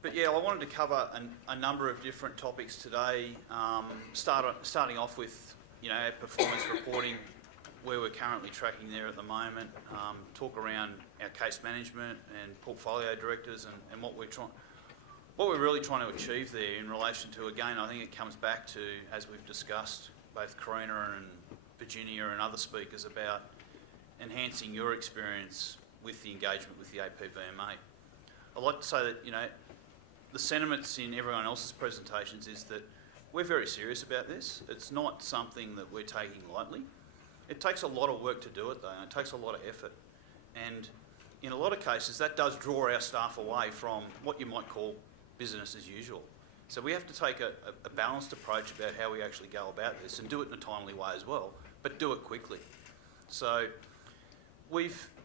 But yeah, I wanted to cover a number of different topics today, starting off with, performance reporting, where we're currently tracking there at the moment, talk around our case management and portfolio directors and what we're really trying to achieve there in relation to, again, I think it comes back to, as we've discussed, both Karina and Virginia and other speakers, about enhancing your experience with the engagement with the APVMA. I'd like to say that, the sentiments in everyone else's presentations is that we're very serious about this. It's not something that we're taking lightly. It takes a lot of work to do it though, and it takes a lot of effort. And in a lot of cases, that does draw our staff away from what you might call business as usual. So we have to take a balanced approach about how we actually go about this and do it in a timely way as well, but do it quickly. So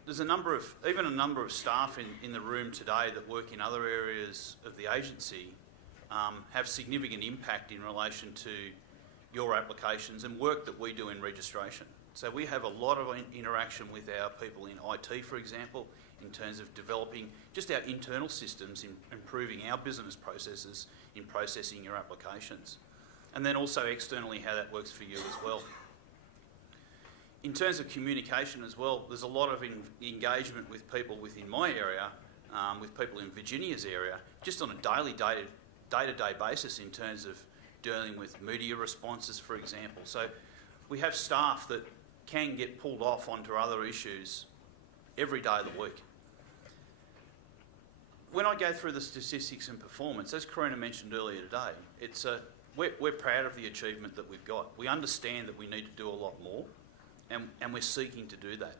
there's a number of staff in the room today that work in other areas of the agency have significant impact in relation to your applications and work that we do in registration. So we have a lot of interaction with our people in IT, for example, in terms of developing just our internal systems, in improving our business processes in processing your applications. And then also externally how that works for you as well. In terms of communication as well, there's a lot of engagement with people within my area, with people in Virginia's area, just on a day-to-day basis in terms of dealing with media responses, for example. So we have staff that can get pulled off onto other issues every day of the week. When I go through the statistics and performance, as Karina mentioned earlier today, we're proud of the achievement that we've got. We understand that we need to do a lot more, and we're seeking to do that.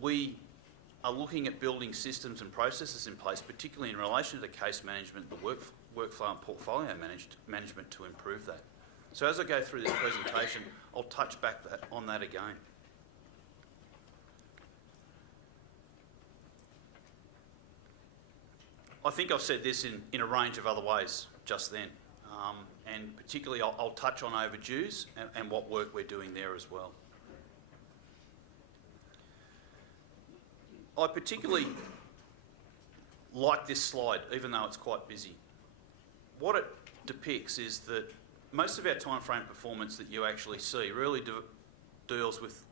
We are looking at building systems and processes in place, particularly in relation to case management, the workflow and portfolio management to improve that. So as I go through this presentation, I'll touch back on that again. I think I've said this in a range of other ways just then, and particularly I'll touch on overdues and what work we're doing there as well. I particularly like this slide, even though it's quite busy. What it depicts is that most of our time frame performance that you actually see really deals with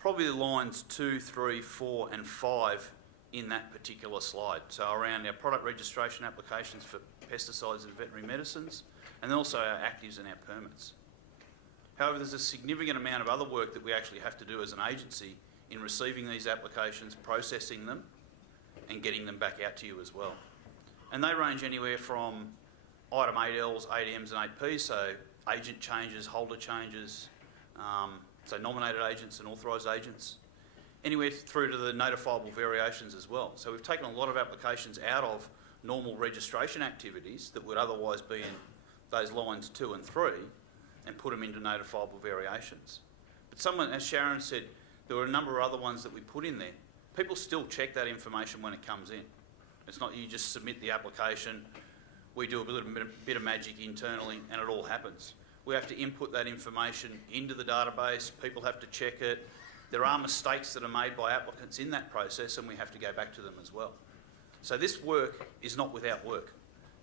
probably the lines 2, 3, 4 and 5 in that particular slide. So around our product registration applications for pesticides and veterinary medicines, and also our actives and our permits. However, there's a significant amount of other work that we actually have to do as an agency in receiving these applications, processing them, and getting them back out to you as well. And they range anywhere from item 8Ls, 8Ms and 8Ps, so agent changes, holder changes, so nominated agents and authorised agents, anywhere through to the notifiable variations as well. So we've taken a lot of applications out of normal registration activities that would otherwise be in those lines 2 and 3 and put them into notifiable variations. But someone, as Sharon said, there were a number of other ones that we put in there. People still check that information when it comes in. It's not you just submit the application, we do a bit of magic internally and it all happens. We have to input that information into the database, people have to check it. There are mistakes that are made by applicants in that process and we have to go back to them as well. So this work is not without work,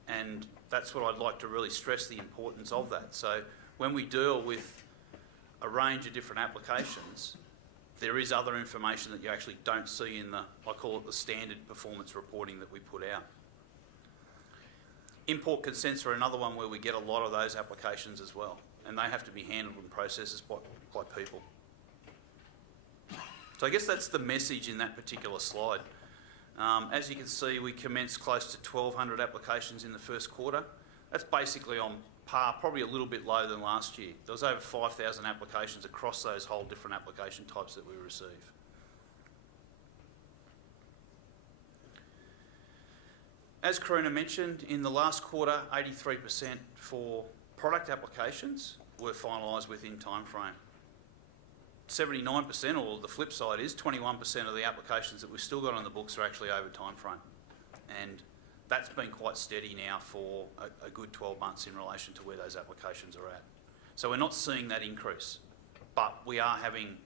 and that's what I'd like to really stress, the importance of that. So when we deal with a range of different applications, there is other information that you actually don't see in I call it the standard performance reporting that we put out. Import consents are another one where we get a lot of those applications as well, and they have to be handled and processed by people. So I guess that's the message in that particular slide. As you can see, we commenced close to 1,200 applications in the first quarter. That's basically on par, probably a little bit lower than last year. There was over 5,000 applications across those whole different application types that we receive. As Karina mentioned, in the last quarter, 83% for product applications were finalised within time frame. 79%, or the flip side is 21% of the applications that we've still got on the books are actually over time frame. And that's been quite steady now for a good 12 months in relation to where those applications are at. So we're not seeing that increase, but we are having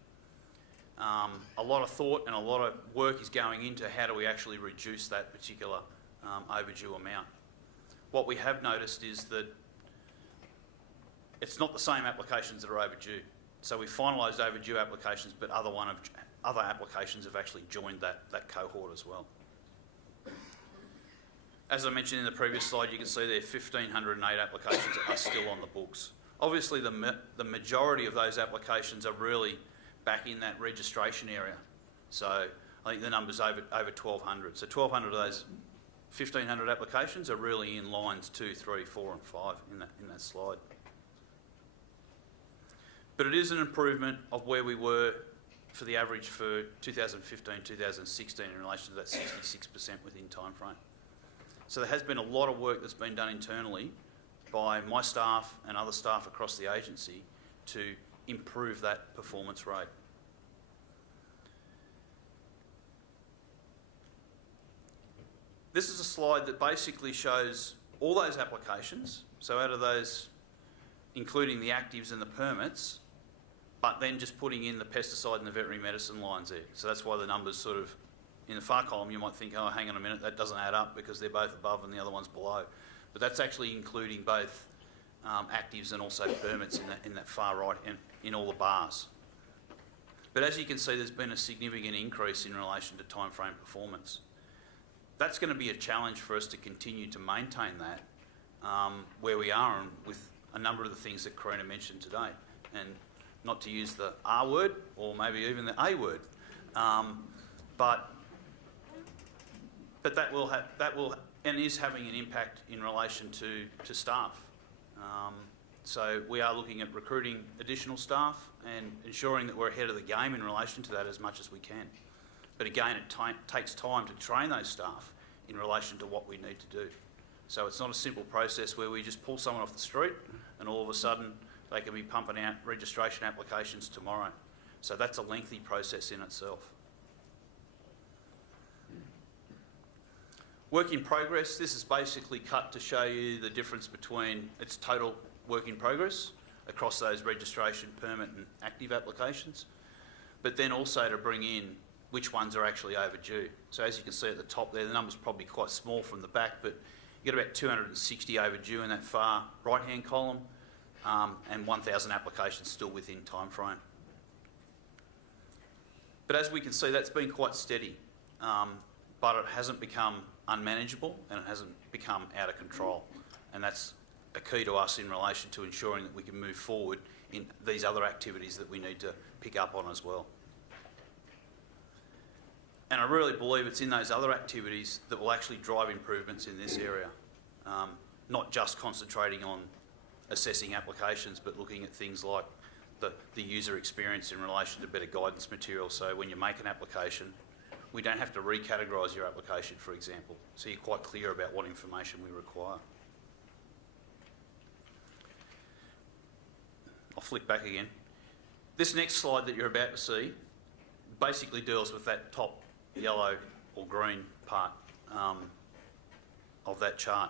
a lot of thought and a lot of work is going into how do we actually reduce that particular overdue amount. What we have noticed is that it's not the same applications that are overdue. So we finalised overdue applications, but other applications have actually joined that cohort as well. As I mentioned in the previous slide, you can see there 1,508 applications are still on the books. Obviously, the majority of those applications are really back in that registration area. So I think the number's over 1,200. So 1,200 of those 1,500 applications are really in lines 2, 3, 4 and 5 in that slide. But it is an improvement of where we were for the average for 2015, 2016 in relation to that 66% within time frame. So there has been a lot of work that's been done internally by my staff and other staff across the agency to improve that performance rate. This is a slide that basically shows all those applications, so out of those, including the actives and the permits, but then just putting in the pesticide and the veterinary medicine lines there. So that's why the numbers sort of, in the far column you might think, oh, hang on a minute, that doesn't add up because they're both above and the other one's below. But that's actually including both actives and also permits in that far right and in all the bars. But as you can see, there's been a significant increase in relation to time frame performance. That's going to be a challenge for us to continue to maintain that where we are and with a number of the things that Karina mentioned today. And not to use the R word or maybe even the A word, but that will and is having an impact in relation to staff. So we are looking at recruiting additional staff and ensuring that we're ahead of the game in relation to that as much as we can. But again, it takes time to train those staff in relation to what we need to do. So it's not a simple process where we just pull someone off the street and all of a sudden they can be pumping out registration applications tomorrow. So that's a lengthy process in itself. Work in progress, this is basically cut to show you the difference between its total work in progress across those registration, permit and active applications, but then also to bring in which ones are actually overdue. So as you can see at the top there, the number's probably quite small from the back, but you get about 260 overdue in that far right-hand column, and 1,000 applications still within time frame. But as we can see, that's been quite steady, but it hasn't become unmanageable and it hasn't become out of control. And that's a key to us in relation to ensuring that we can move forward in these other activities that we need to pick up on as well. And I really believe it's in those other activities that will actually drive improvements in this area, not just concentrating on assessing applications, but looking at things like the user experience in relation to better guidance material. So when you make an application, we don't have to recategorise your application, for example. So you're quite clear about what information we require. I'll flick back again. This next slide that you're about to see basically deals with that top yellow or green part of that chart.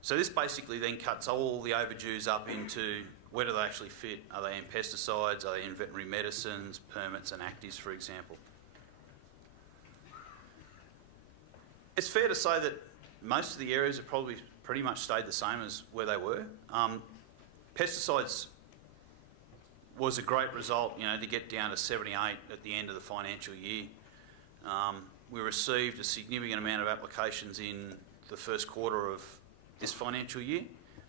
So this basically then cuts all the overdues up into where do they actually fit? Are they in pesticides? Are they in veterinary medicines, permits and actives, for example? It's fair to say that most of the areas have probably pretty much stayed the same as where they were. Pesticides was a great result, to get down to 78 at the end of the financial year. We received a significant amount of applications in the first quarter of this financial year,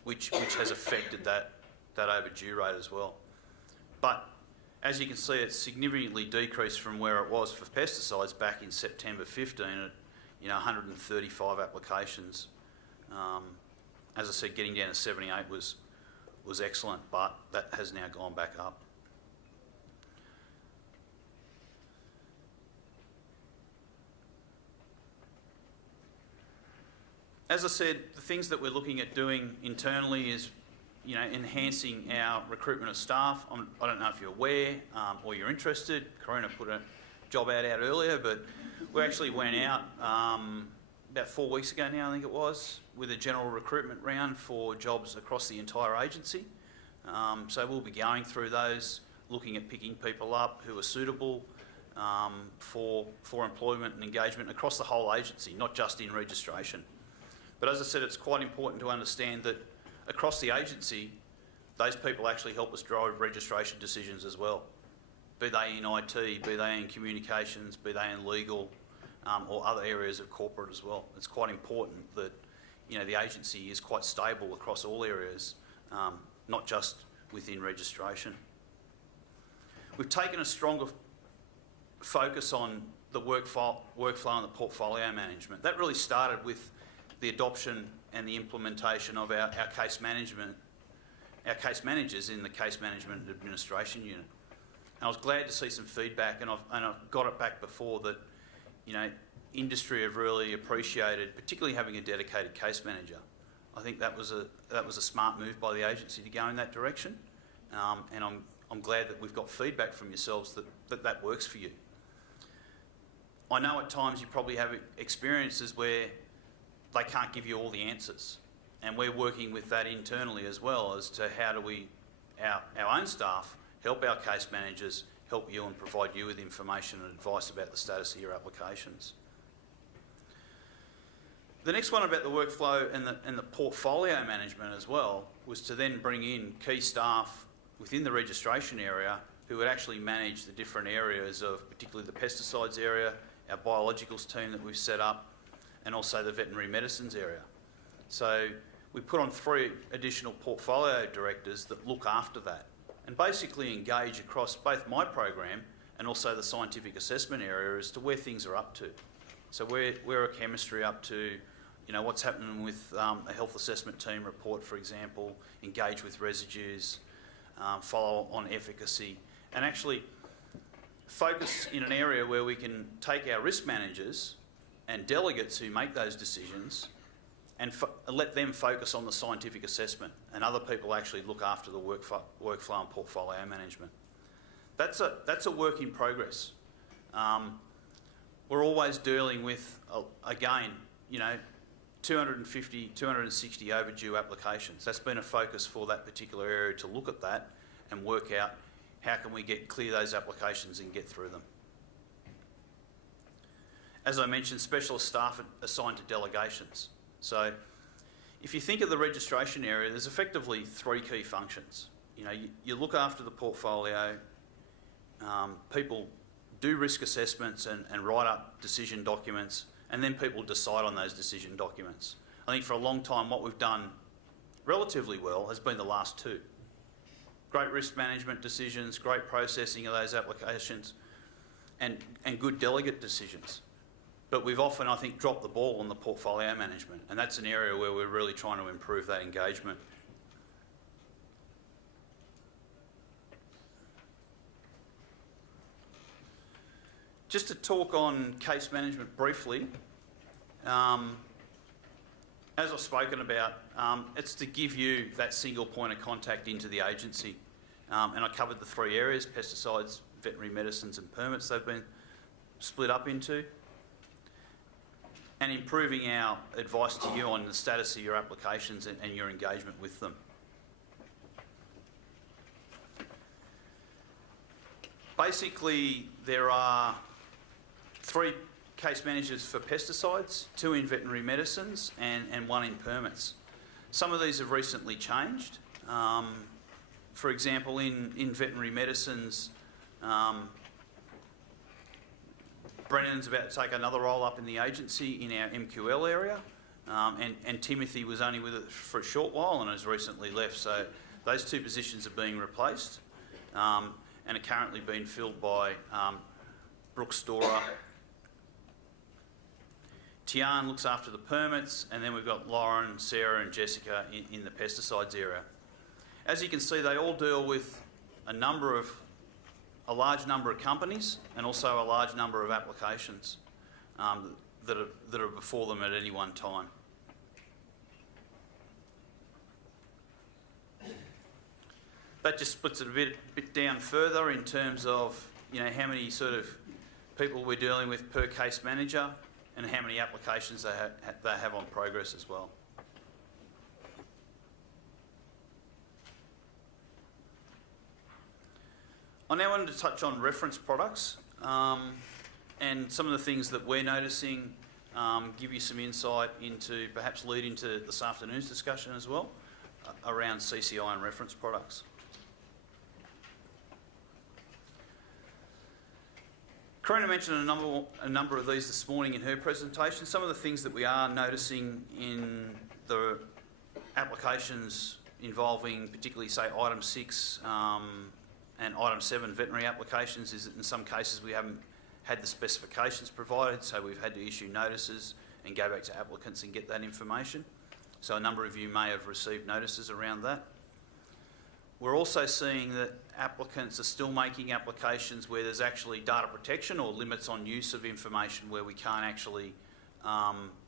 which has affected that overdue rate as well. But as you can see, it's significantly decreased from where it was for pesticides back in September 15 at 135 applications. As I said, getting down to 78 was excellent, but that has now gone back up. As I said, the things that we're looking at doing internally is, enhancing our recruitment of staff. I don't know if you're aware or you're interested. Karina put a job ad out earlier, but we actually went out about 4 weeks ago now, I think it was, with a general recruitment round for jobs across the entire agency. So we'll be going through those, looking at picking people up who are suitable, for employment and engagement across the whole agency, not just in registration. But as I said, it's quite important to understand that across the agency, those people actually help us drive registration decisions as well, be they in IT, be they in communications, be they in legal, or other areas of corporate as well. It's quite important that, you know, the agency is quite stable across all areas, not just within registration. We've taken a stronger focus on the workflow and the portfolio management. That really started with the adoption and the implementation of our case managers in the Case Management and Administration Unit. And I was glad to see some feedback, and I've got it back before, that, you know, industry have really appreciated, particularly having a dedicated case manager. I think that was a smart move by the agency to go in that direction, and I'm glad that we've got feedback from yourselves that works for you. I know at times you probably have experiences where they can't give you all the answers, and we're working with that internally as well as to how do we, our own staff, help our case managers, help you and provide you with information and advice about the status of your applications. The next one about the workflow and the portfolio management as well was to then bring in key staff within the registration area who would actually manage the different areas of particularly the pesticides area, our biologicals team that we've set up, and also the veterinary medicines area. So we put on 3 additional portfolio directors that look after that and basically engage across both my program and also the scientific assessment area as to where things are up to. So where are chemistry up to, you know, what's happening with a health assessment team report, for example, engage with residues, follow on efficacy, and actually focus in an area where we can take our risk managers and delegates who make those decisions and let them focus on the scientific assessment, and other people actually look after the workflow and portfolio management. That's a work in progress. We're always dealing with, again, you know, 250, 260 overdue applications. That's been a focus for that particular area, to look at that and work out how can we clear those applications and get through them. As I mentioned, specialist staff are assigned to delegations. So if you think of the registration area, there's effectively 3 key functions. You know, you look after the portfolio, people do risk assessments and write up decision documents, and then people decide on those decision documents. I think for a long time what we've done relatively well has been the last 2. Great risk management decisions, great processing of those applications, and good delegate decisions. But we've often, I think, dropped the ball on the portfolio management, and that's an area where we're really trying to improve that engagement. Just to talk on case management briefly, as I've spoken about, it's to give you that single point of contact into the agency. And I covered the 3 areas: pesticides, veterinary medicines and permits they've been split up into. And improving our advice to you on the status of your applications and your engagement with them. Basically, there are 3 case managers for pesticides, 2 in veterinary medicines and 1 in permits. Some of these have recently changed. For example, in veterinary medicines, Brennan's about to take another role up in the agency in our MQL area, and Timothy was only with it for a short while and has recently left. So those 2 positions are being replaced and are currently being filled by Brooke Storer. Tian looks after the permits, and then we've got Lauren, Sarah and Jessica in the pesticides area. As you can see, they all deal with a large number of companies and also a large number of applications that are before them at any one time. That just splits it a bit down further in terms of, you know, how many sort of people we're dealing with per case manager and how many applications they have on progress as well. I now wanted to touch on reference products. and some of the things that we're noticing, give you some insight into, perhaps lead into this afternoon's discussion as well, around CCI and reference products. Karina mentioned a number of these this morning in her presentation. Some of the things that we are noticing in the applications involving particularly, say, item 6 and item 7 veterinary applications is that in some cases we haven't had the specifications provided, so we've had to issue notices and go back to applicants and get that information. So a number of you may have received notices around that. We're also seeing that applicants are still making applications where there's actually data protection or limits on use of information where we can't actually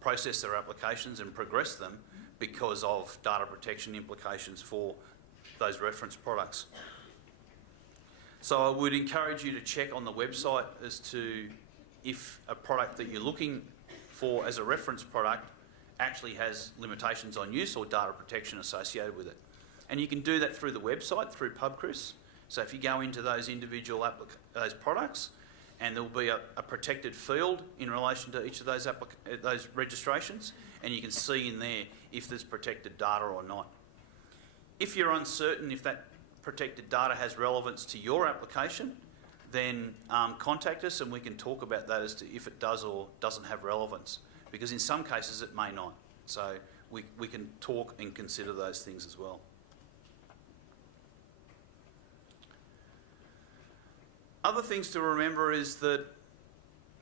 process their applications and progress them because of data protection implications for those reference products. So I would encourage you to check on the website as to if a product that you're looking for as a reference product actually has limitations on use or data protection associated with it. And you can do that through the website, through PubChris. So if you go into those individual those products, and there'll be a protected field in relation to each of those registrations, and you can see in there if there's protected data or not. If you're uncertain if that protected data has relevance to your application, then contact us and we can talk about that as to if it does or doesn't have relevance, because in some cases it may not. So we can talk and consider those things as well. Other things to remember is that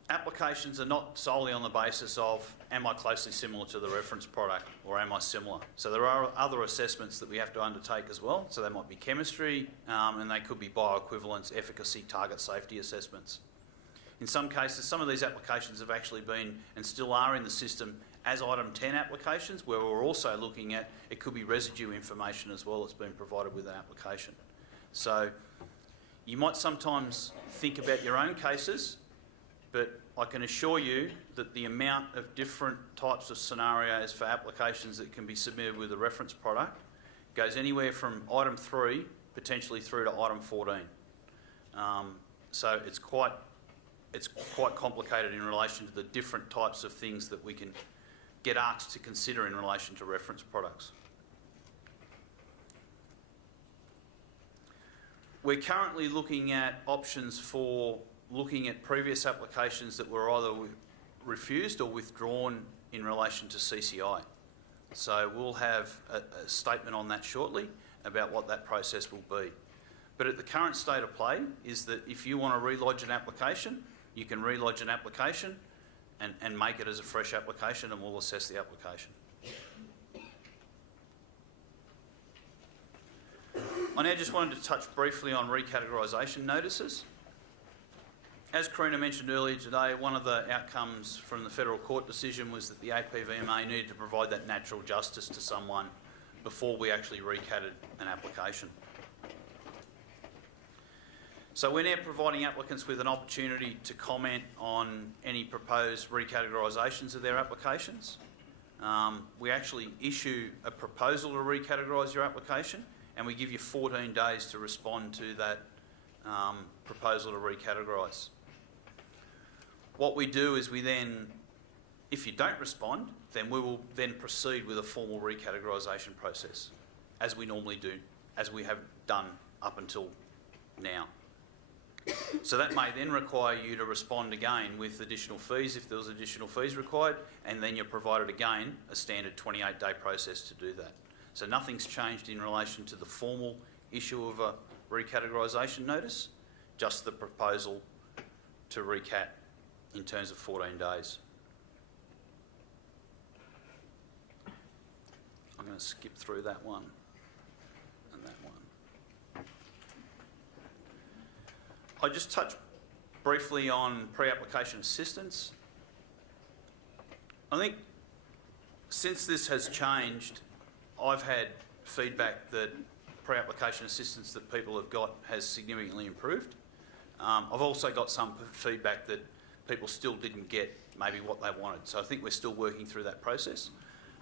applications are not solely on the basis of, am I closely similar to the reference product or am I similar? So there are other assessments that we have to undertake as well. So they might be chemistry and they could be bioequivalence, efficacy, target safety assessments. In some cases, some of these applications have actually been and still are in the system as item 10 applications, where we're also looking at, it could be residue information as well that's been provided with an application. So you might sometimes think about your own cases, but I can assure you that the amount of different types of scenarios for applications that can be submitted with a reference product goes anywhere from item 3 potentially through to item 14. So it's quite complicated in relation to the different types of things that we can get asked to consider in relation to reference products. We're currently looking at options for looking at previous applications that were either refused or withdrawn in relation to CCI. So we'll have a statement on that shortly about what that process will be. But at the current state of play is that if you want to relodge an application, you can relodge an application and make it as a fresh application, and we'll assess the application. I now just wanted to touch briefly on recategorisation notices. As Karina mentioned earlier today, one of the outcomes from the federal court decision was that the APVMA needed to provide that natural justice to someone before we actually recatted an application. So we're now providing applicants with an opportunity to comment on any proposed recategorisations of their applications. We actually issue a proposal to recategorise your application, and we give you 14 days to respond to that proposal to recategorise. What we do is we then, if you don't respond, then we will then proceed with a formal recategorisation process, as we normally do, as we have done up until now. So that may then require you to respond again with additional fees if there was additional fees required, and then you're provided again a standard 28-day process to do that. So nothing's changed in relation to the formal issue of a recategorisation notice, just the proposal to recat in terms of 14 days. I'm going to skip through that one and that one. I just touched briefly on pre-application assistance. I think since this has changed, I've had feedback that pre-application assistance that people have got has significantly improved. I've also got some feedback that people still didn't get maybe what they wanted. So I think we're still working through that process.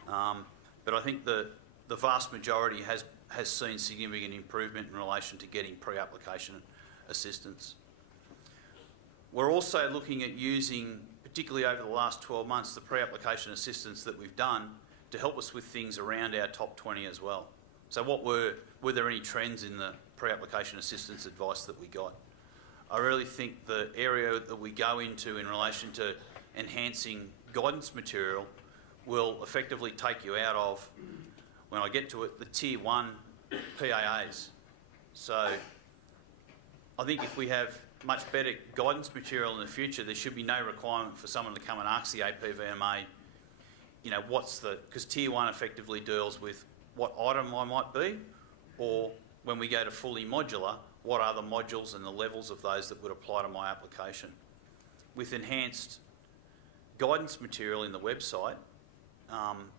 But I think the vast majority has seen significant improvement in relation to getting pre-application assistance. We're also looking at using, particularly over the last 12 months, the pre-application assistance that we've done to help us with things around our top 20 as well. So were there any trends in the pre-application assistance advice that we got? I really think the area that we go into in relation to enhancing guidance material will effectively take you out of, when I get to it, the tier 1 PAAs. So I think if we have much better guidance material in the future, there should be no requirement for someone to come and ask the APVMA, you know, because tier 1 effectively deals with what item I might be, or when we go to fully modular, what are the modules and the levels of those that would apply to my application. With enhanced guidance material in the website,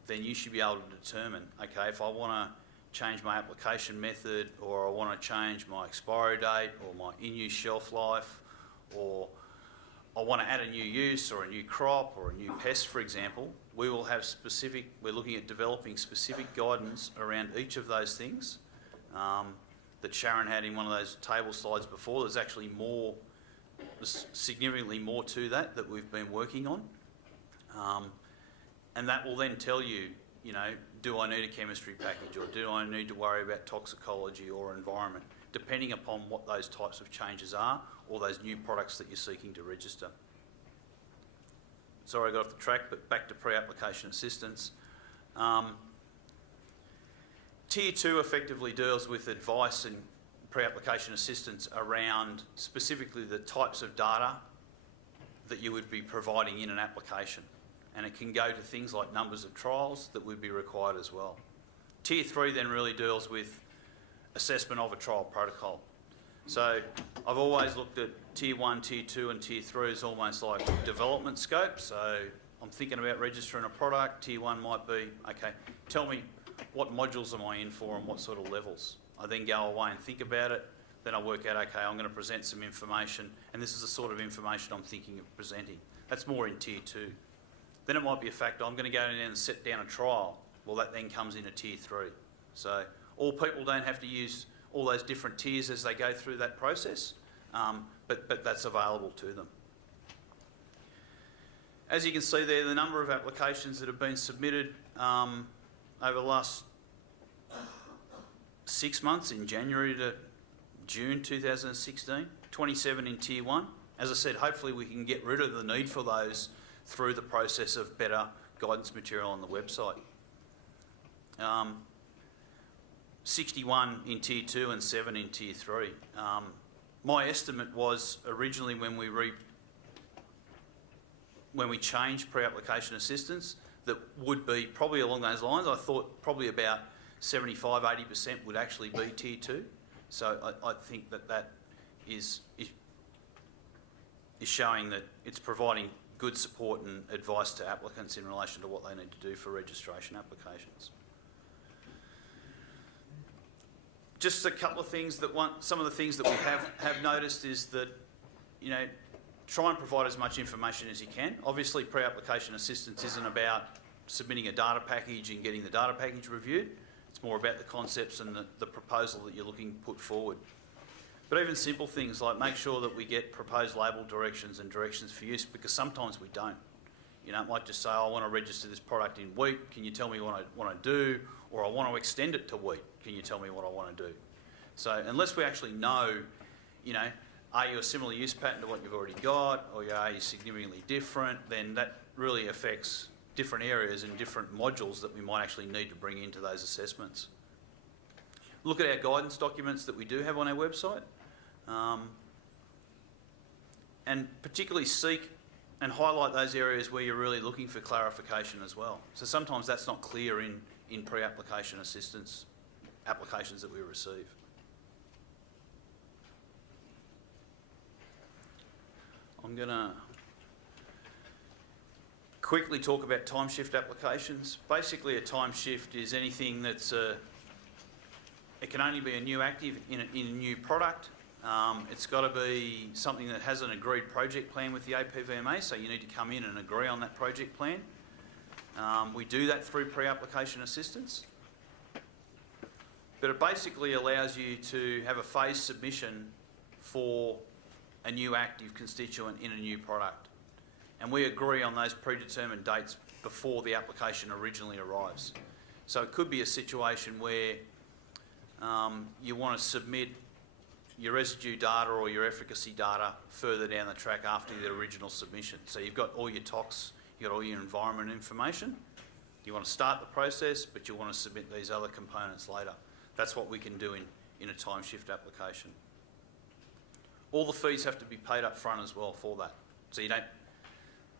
then you should be able to determine, okay, if I want to change my application method, or I want to change my expiry date, or my in-use shelf life, or I want to add a new use or a new crop or a new pest, for example, we will have we're looking at developing specific guidance around each of those things that Sharon had in one of those table slides before. There's actually there's significantly more to that we've been working on. And that will then tell you, you know, do I need a chemistry package, or do I need to worry about toxicology or environment, depending upon what those types of changes are, or those new products that you're seeking to register. Sorry I got off the track, but back to pre-application assistance. Tier 2 effectively deals with advice and pre-application assistance around specifically the types of data that you would be providing in an application. And it can go to things like numbers of trials that would be required as well. Tier 3 then really deals with assessment of a trial protocol. So I've always looked at Tier 1, Tier 2 and Tier 3 as almost like development scope. So I'm thinking about registering a product. Tier 1 might be, okay, tell me what modules am I in for and what sort of levels. I then go away and think about it. Then I work out, okay, I'm going to present some information, and this is the sort of information I'm thinking of presenting. That's more in Tier 2. Then it might be a fact, I'm going to go in and set down a trial. Well, that then comes into Tier 3. So all people don't have to use all those different tiers as they go through that process, but that's available to them. As you can see there, the number of applications that have been submitted over the last 6 months, in January to June 2016, 27 in Tier 1. As I said, hopefully we can get rid of the need for those through the process of better guidance material on the website. 61 in Tier 2 and 7 in Tier 3. My estimate was originally when we changed pre-application assistance, that would be probably along those lines. I thought probably about 75–80% would actually be Tier 2. So I think that is showing that it's providing good support and advice to applicants in relation to what they need to do for registration applications. Just a couple of things some of the things that we have noticed is that, you know, try and provide as much information as you can. Obviously, pre-application assistance isn't about submitting a data package and getting the data package reviewed. It's more about the concepts and the proposal that you're looking to put forward. But even simple things like make sure that we get proposed label directions and directions for use, because sometimes we don't. You know, it might just say, I want to register this product in wheat, can you tell me what I want to do? Or I want to extend it to wheat, can you tell me what I want to do? So unless we actually know, you know, are you a similar use pattern to what you've already got, or are you significantly different, then that really affects different areas and different modules that we might actually need to bring into those assessments. Look at our guidance documents that we do have on our website, and particularly seek and highlight those areas where you're really looking for clarification as well. So sometimes that's not clear in pre-application assistance applications that we receive. I'm going to quickly talk about Timeshift applications. Basically, a Timeshift is anything that's it can only be a new active in a new product. It's got to be something that has an agreed project plan with the APVMA, so you need to come in and agree on that project plan. We do that through pre-application assistance. But it basically allows you to have a phased submission for a new active constituent in a new product. And we agree on those predetermined dates before the application originally arrives. So it could be a situation where you want to submit your residue data or your efficacy data further down the track after the original submission. So you've got all your tox, you've got all your environment information. You want to start the process, but you want to submit these other components later. That's what we can do in a Timeshift application. All the fees have to be paid up front as well for that. So you don't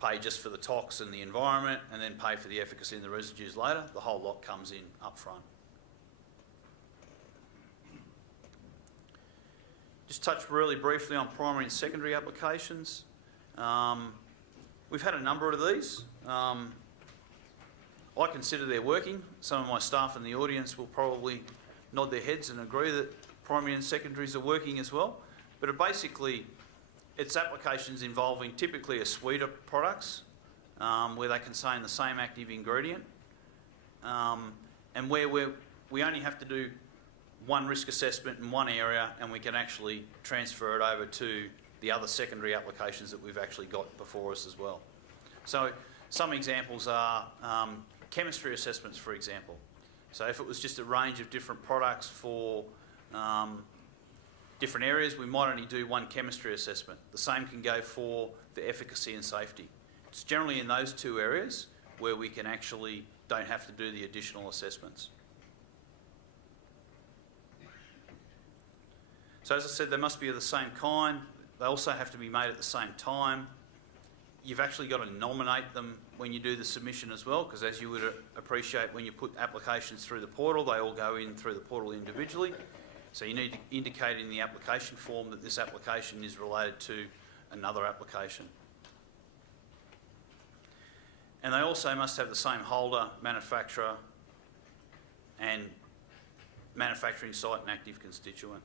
pay just for the tox and the environment and then pay for the efficacy and the residues later. The whole lot comes in up front. Just touch really briefly on primary and secondary applications. We've had a number of these. I consider they're working. Some of my staff in the audience will probably nod their heads and agree that primary and secondaries are working as well. But it's applications involving typically a suite of products where they contain the same active ingredient and where we only have to do one risk assessment in one area and we can actually transfer it over to the other secondary applications that we've actually got before us as well. So some examples are chemistry assessments, for example. So if it was just a range of different products for different areas, we might only do one chemistry assessment. The same can go for the efficacy and safety. It's generally in those two areas where we can actually don't have to do the additional assessments. So as I said, they must be of the same kind. They also have to be made at the same time. You've actually got to nominate them when you do the submission as well, because as you would appreciate, when you put applications through the portal, they all go in through the portal individually. So you need to indicate in the application form that this application is related to another application. And they also must have the same holder, manufacturer, and manufacturing site and active constituent.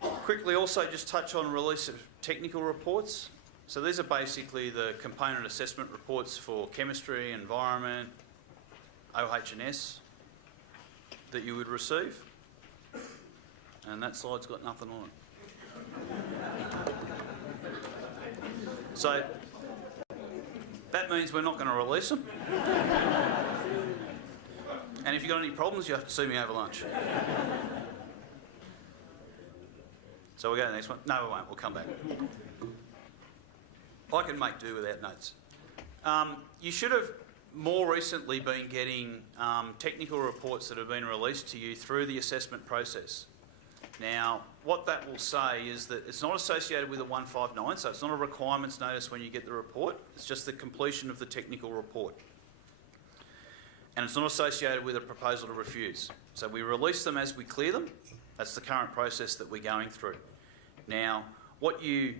Quickly also just touch on release of technical reports. So these are basically the component assessment reports for chemistry, environment, OH&S that you would receive. And that slide's got nothing on it. So that means we're not going to release them. And if you've got any problems, you have to see me over lunch. So we'll go to the next one. No, we won't. We'll come back. I can make do without notes. You should have more recently been getting technical reports that have been released to you through the assessment process. Now, what that will say is that it's not associated with a 159, so it's not a requirements notice when you get the report. It's just the completion of the technical report. And it's not associated with a proposal to refuse. So we release them as we clear them. That's the current process that we're going through. Now, what you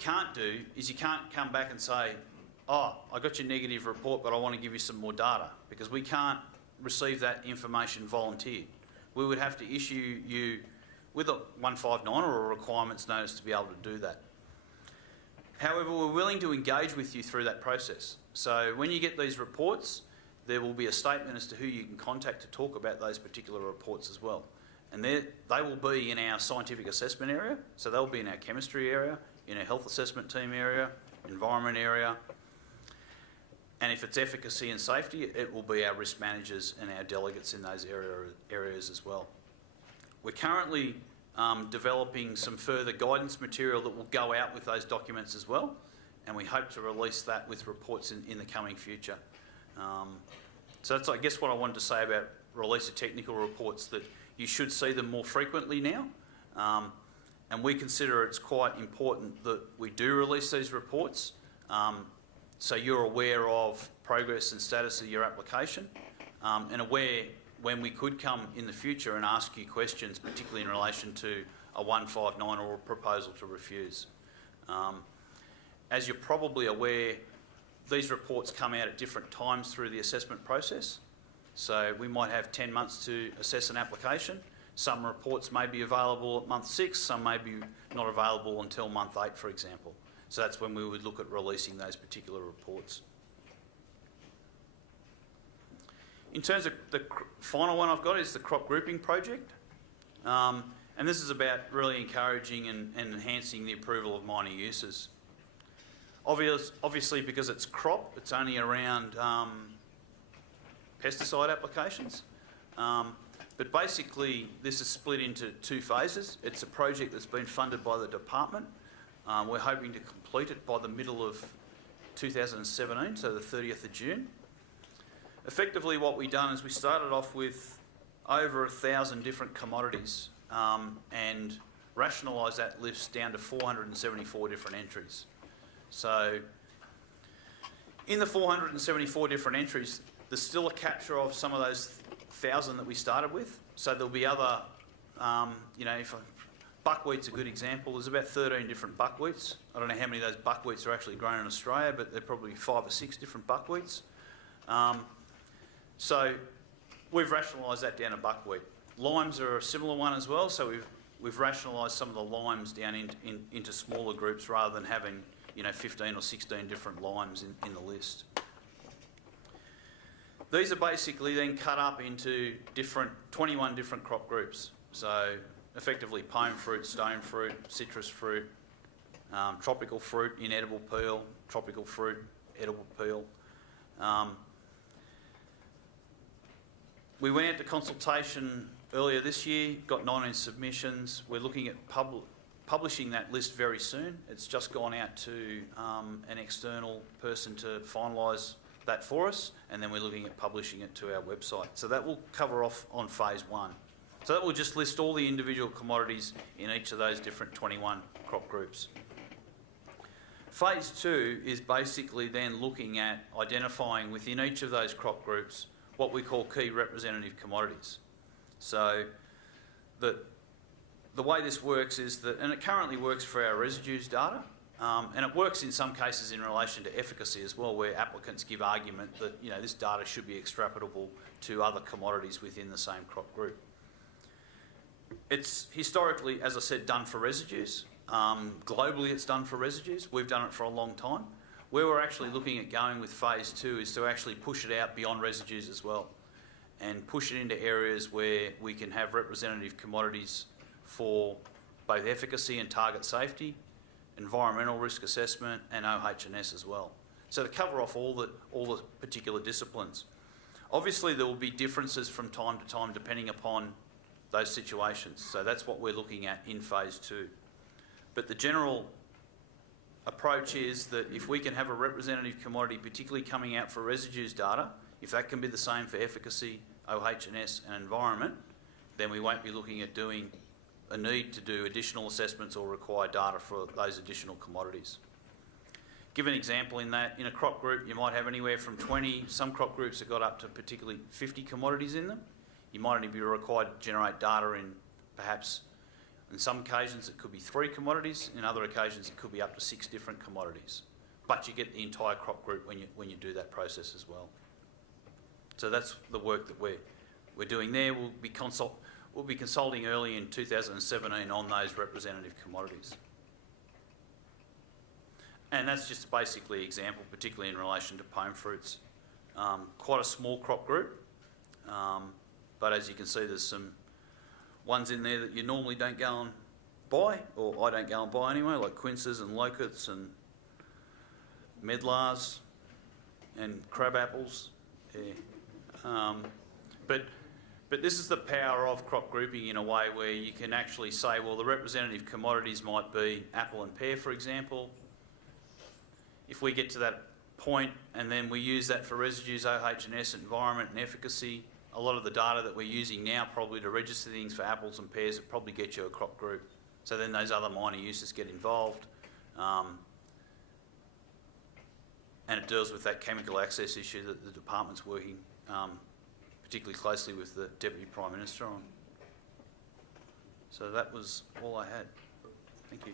can't do is you can't come back and say, oh, I got your negative report, but I want to give you some more data, because we can't receive that information volunteered. We would have to issue you with a 159 or a requirements notice to be able to do that. However, we're willing to engage with you through that process. So when you get these reports, there will be a statement as to who you can contact to talk about those particular reports as well. And they will be in our scientific assessment area, so they'll be in our chemistry area, in our health assessment team area, environment area. And if it's efficacy and safety, it will be our risk managers and our delegates in those areas as well. We're currently developing some further guidance material that will go out with those documents as well, and we hope to release that with reports in the coming future. So that's, I guess, what I wanted to say about release of technical reports, that you should see them more frequently now. And we consider it's quite important that we do release these reports so you're aware of progress and status of your application and aware when we could come in the future and ask you questions, particularly in relation to a 159 or a proposal to refuse. As you're probably aware, these reports come out at different times through the assessment process. So we might have 10 months to assess an application. Some reports may be available at month 6, some may be not available until month 8, for example. So that's when we would look at releasing those particular reports. In terms of the final one I've got is the crop grouping project. And this is about really encouraging and enhancing the approval of minor uses. Obviously, because it's crop, it's only around pesticide applications. But basically, this is split into 2 phases. It's a project that's been funded by the department. We're hoping to complete it by the middle of 2017, so the 30th of June. Effectively, what we've done is we started off with over 1,000 different commodities and rationalised that list down to 474 different entries. So in the 474 different entries, there's still a capture of some of those 1,000 that we started with. So there'll be other, buckwheat's a good example. There's about 13 different buckwheats. I don't know how many of those buckwheats are actually grown in Australia, but there are probably 5 or 6 different buckwheats. So we've rationalised that down to buckwheat. Limes are a similar one as well, so we've rationalised some of the limes down into smaller groups rather than having 15 or 16 different limes in the list. These are basically then cut up into 21 different crop groups. So effectively pome fruit, stone fruit, citrus fruit, tropical fruit, inedible peel, tropical fruit, edible peel. We went out to consultation earlier this year, got 19 submissions. We're looking at publishing that list very soon. It's just gone out to an external person to finalise that for us, and then we're looking at publishing it to our website. So that will cover off on phase 1. So that will just list all the individual commodities in each of those different 21 crop groups. Phase 2 is basically then looking at identifying within each of those crop groups what we call key representative commodities. So the way this works is that, and it currently works for our residues data, and it works in some cases in relation to efficacy as well, where applicants give argument that this data should be extrapolable to other commodities within the same crop group. It's historically, as I said, done for residues. Globally it's done for residues. We've done it for a long time. Where we're actually looking at going with phase 2 is to actually push it out beyond residues as well and push it into areas where we can have representative commodities for both efficacy and target safety, environmental risk assessment and OH&S as well. So to cover off all the particular disciplines. Obviously there will be differences from time to time depending upon those situations. So that's what we're looking at in phase 2. But the general approach is that if we can have a representative commodity, particularly coming out for residues data, if that can be the same for efficacy, OH&S and environment, then we won't be looking at doing a need to do additional assessments or require data for those additional commodities. Give an example in that, in a crop group you might have anywhere from 20, some crop groups have got up to particularly 50 commodities in them. You might only be required to generate data in perhaps, in some occasions it could be 3 commodities, in other occasions it could be up to 6 different commodities. But you get the entire crop group when you do that process as well. So that's the work that we're doing there. We'll be consulting early in 2017 on those representative commodities. And that's just basically an example, particularly in relation to pome fruits. Quite a small crop group, but as you can see there's some ones in there that you normally don't go and buy, or I don't go and buy anyway, like quinces and locusts and medlars and crab apples. Yeah. But this is the power of crop grouping in a way where you can actually say, well, the representative commodities might be apple and pear, for example. If we get to that point and then we use that for residues, OH&S, environment and efficacy, a lot of the data that we're using now probably to register things for apples and pears will probably get you a crop group. So then those other minor uses get involved. And it deals with that chemical access issue that the department's working particularly closely with the Deputy Prime Minister on. So that was all I had. Thank you.